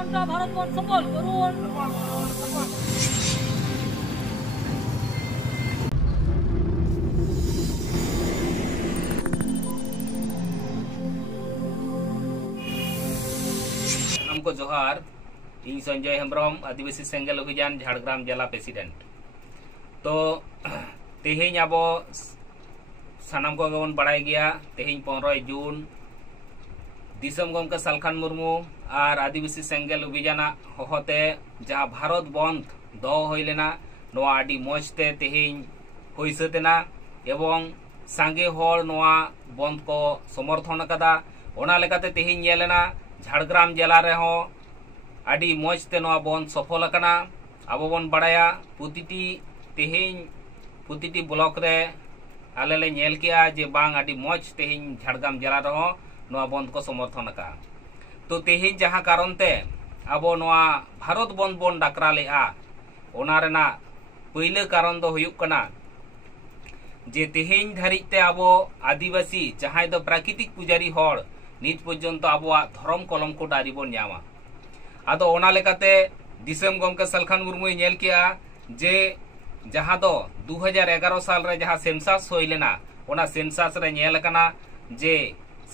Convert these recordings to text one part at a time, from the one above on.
মনটা ভারত বন সফল করুন। को जोहार इन संजय हेम्ब्रम आदिवासी सेंगेल अभियान झाड़ग्राम जिला प्रेसिडेंट। तो तेहें अब सानाम को गबन बड़ाई गया तेहें 15 जून दिसम गमके सालखान मुर्मू और आदिवासी सेंगेल अभियान होते जहाँ भारत बंद दो होई लेना नोआ आदि मजते तेहें होई सतेना एवं सांगे होर नोआ बंद को समर्थन कदा ओना लेकाते तेहें नेलेना झाड़ग्राम जिला रेहो आदि मजते नोआ बंद सफल अकना। अब बन बड़ाया प्रतिटी तेहें प्रतिटी ब्लॉक रे आले ले नेल किया जे बांग आदि मज तेहें झाड़ग्राम जिला रेहो नोआ बंद को समर्थन अका। तो तेहें जहाँ कारण ते अब नोआ भारत बंद बन डाकरा लेआ ओना रेना पहले कारण दो हुयुक कना जे तेहें धारिज ते अब आदिवासी जहाँ दो प्राकृतिक पुजारी होड़ नित पर्यंत आबोआ धर्म कलम को दारी बन नामा। आदो ओना लेकाते दिसम गमके सालखान मुर्मू नेल किया जे जहाँ दो 2011 साल रे जहाँ सेंसास होई लेना ओना सेंसास रे नेल कना जे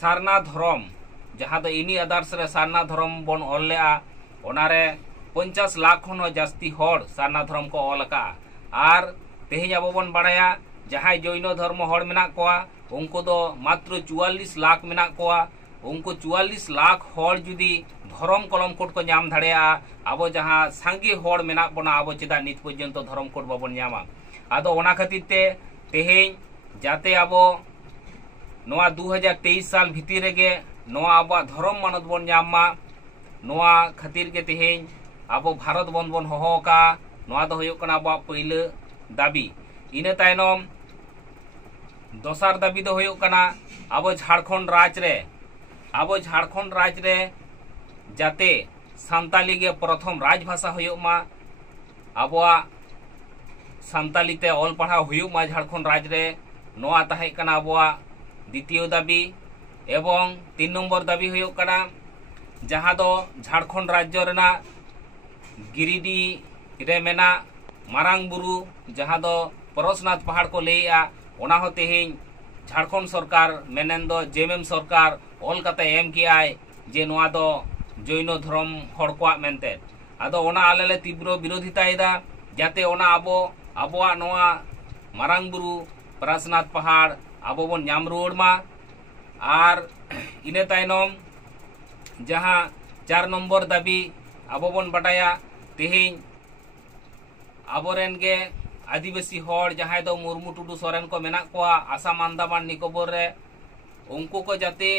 सारना धर्म जहाँ दो इनी आदर्श रे सारना धर्म बन ऑल लेआ ओना रे 50 लाख खन जास्ती होड़ सारना धर्म को ऑल का। आर तेहें अब बन बड़ाया जहाँ जैन धर्म होड़ मेना कोआ उनको दो मात्र 44 लाख मेना कोआ उनको 44 लाख होड़ जुदी धर्म कलम कोड को नाम धाड़िया अब जहाँ सांगे होड़ मेना बना अब चेदा नित पर्यंत धर्म कोड बाबन नामा। आदो ओना खातिर ते तेहें जाते अब नोआ 2023 साल भीतर रेगे नोआ अब धर्म मानत बन नामा नोआ खातिर के तेहें अब भारत बंद बन होहो का नोआ दो हुयुक कना अब पहले दाबी। इने तायनम दोसार दाबी दो हुयुक कना अब झारखंड राज रे जाते सान्ताली के प्रथम राजभाषा हुयुक मा आबोआ सान्ताली ते ऑल पढ़ा हुयुक मा झारखंड राज रे नोआ ताहे कना आबोआ द्वितीय दाबी। एवं 3 नंबर दाबी हुयुक कना जहाँ दो झारखंड राज्य रेना गिरिडी रे मेना मारांग बुरु जहाँ दो परसनाथ पहाड़ को लेया ओना हो तेहें झारखंड सरकार मेनेन दो जेएमएम सरकार ऑल कते एम कियाय जे नोआ दो जैन धर्म होड़ को मेनते। आदो ओना आले ले तीव्र विरोधिता एदा जाते ओना आबोआ नोआ मारांग बुरु परसनाथ पहाड़ आबो बन नाम रुवाड़ मा। आर इने तायनम जहाँ 4 नंबर दाबी आबो बन बटाया तेहें आबोरेन के आदिवासी होड़ जहाँ दो मुर्मू टुडू सोरेन को मेना कोआ आसाम अंडमान निकोबर रे उनको को जाते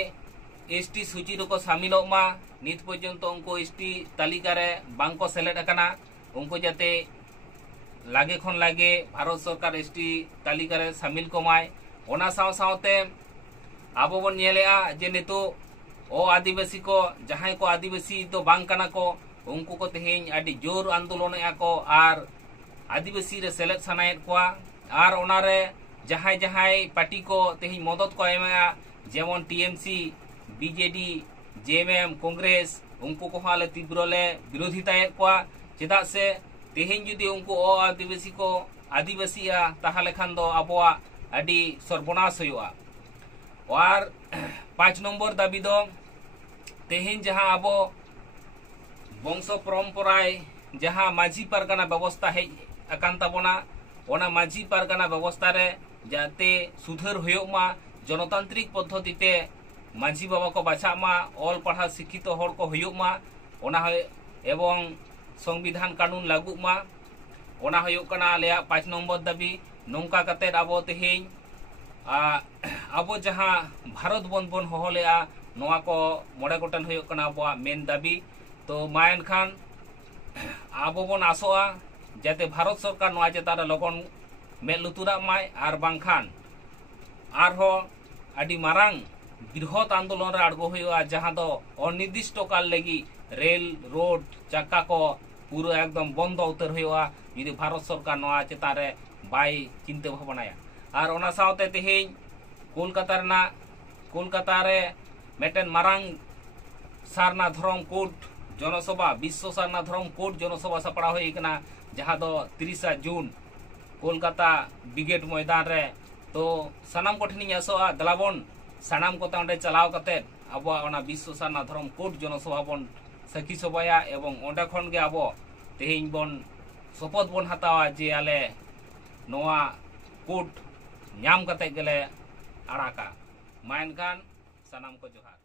एसटी सूची को शामिल मा नित पर्यंत उनको एसटी तालिका रे बांको सेलेक्ट अकना उनको जाते लागे खन लागे भारत सरकार एसटी तालिका रे शामिल कोमाय। ओना साव सावते आबो बन नेलेआ जे नितो ओ आदिवासी को जहाँ को आदिवासी तो बांग कना को उनको को तेहें आदि जोर आंदोलन को आर आदिवासी रे सेलेक्ट सनायत कोआ। आर ओना रे जहाँ पार्टी को तेहें मदद को एमा जेमन टीएमसी बीजेडी जेएमएम कांग्रेस उनको को हाले तीव्र ले विरोधिता कोआ चेदा से तेहें जुदी उनको ओ आदिवासी को आदिवासीया ताहले खान दो आबोआ आदि सर्वनाश हुआ। और 5 नंबर दाबी दो तेहें जहाँ अब वंश परम्पराय जहाँ माझी पारगाना व्यवस्था है अकान ताबोना ओना माझी पारगाना व्यवस्था रे जाते सुधार हुयुक मा जनतांत्रिक पद्धति ते माझी बाबा को बाछा मा ऑल पढ़ा शिक्षित होड़ को हुयुक मा ओना एवं संविधान कानून लागू मा ओना हुयुक कना आलेया 5 नंबर दाबी। नौका कते अब तेहें अब जहाँ भारत बंद बन होहो लेआ नोआ को 9 गोटन हुयुक कना आबोआ मेन दाबी। तो मा एनखान आबो बन आसोआ जाते भारत सरकार नोआ चेतान लगन मेद लुतुरा माय आर बांखान आरहो आदि मारांग बृहत आंदोलन रे आड़गो हुयुआ जहाँ दो अनिर्दिष्ट काल लगी रेल रोड चक्का को पूरा एकदम बंद उतर हुयुआ यदि भारत सरकार नोआ चेतान रे बाय चिंता भावनाया। आर ओना सावते तेहें कोलकाता रे मेटेन मारांग सारना धर्म कोड जनसभा विश्व सारना धर्म कोड जनसभा सपड़ा हुई कना जहां दो 30 जून कोलकाता ब्रिगेड मैदान रे तो सनाम को ठिनी आसोआ दलाबन सनाम को तांडे चलाव कते अब विश्व सारना धर्म कोड जनसभा बन सखी सभाया एवं ओंडे खन गे अब तेहिं बन शपथ बन हतावा जे आले नोआ कोड ᱧᱟᱢ ᱠᱟᱛᱮ ᱜᱮᱞᱮ ᱟᱲᱟᱜᱟ ᱢᱟ ᱮᱱᱠᱷᱟᱱ ᱥᱟᱱᱟᱢ ᱠᱚ ᱡᱚᱦᱟᱨ।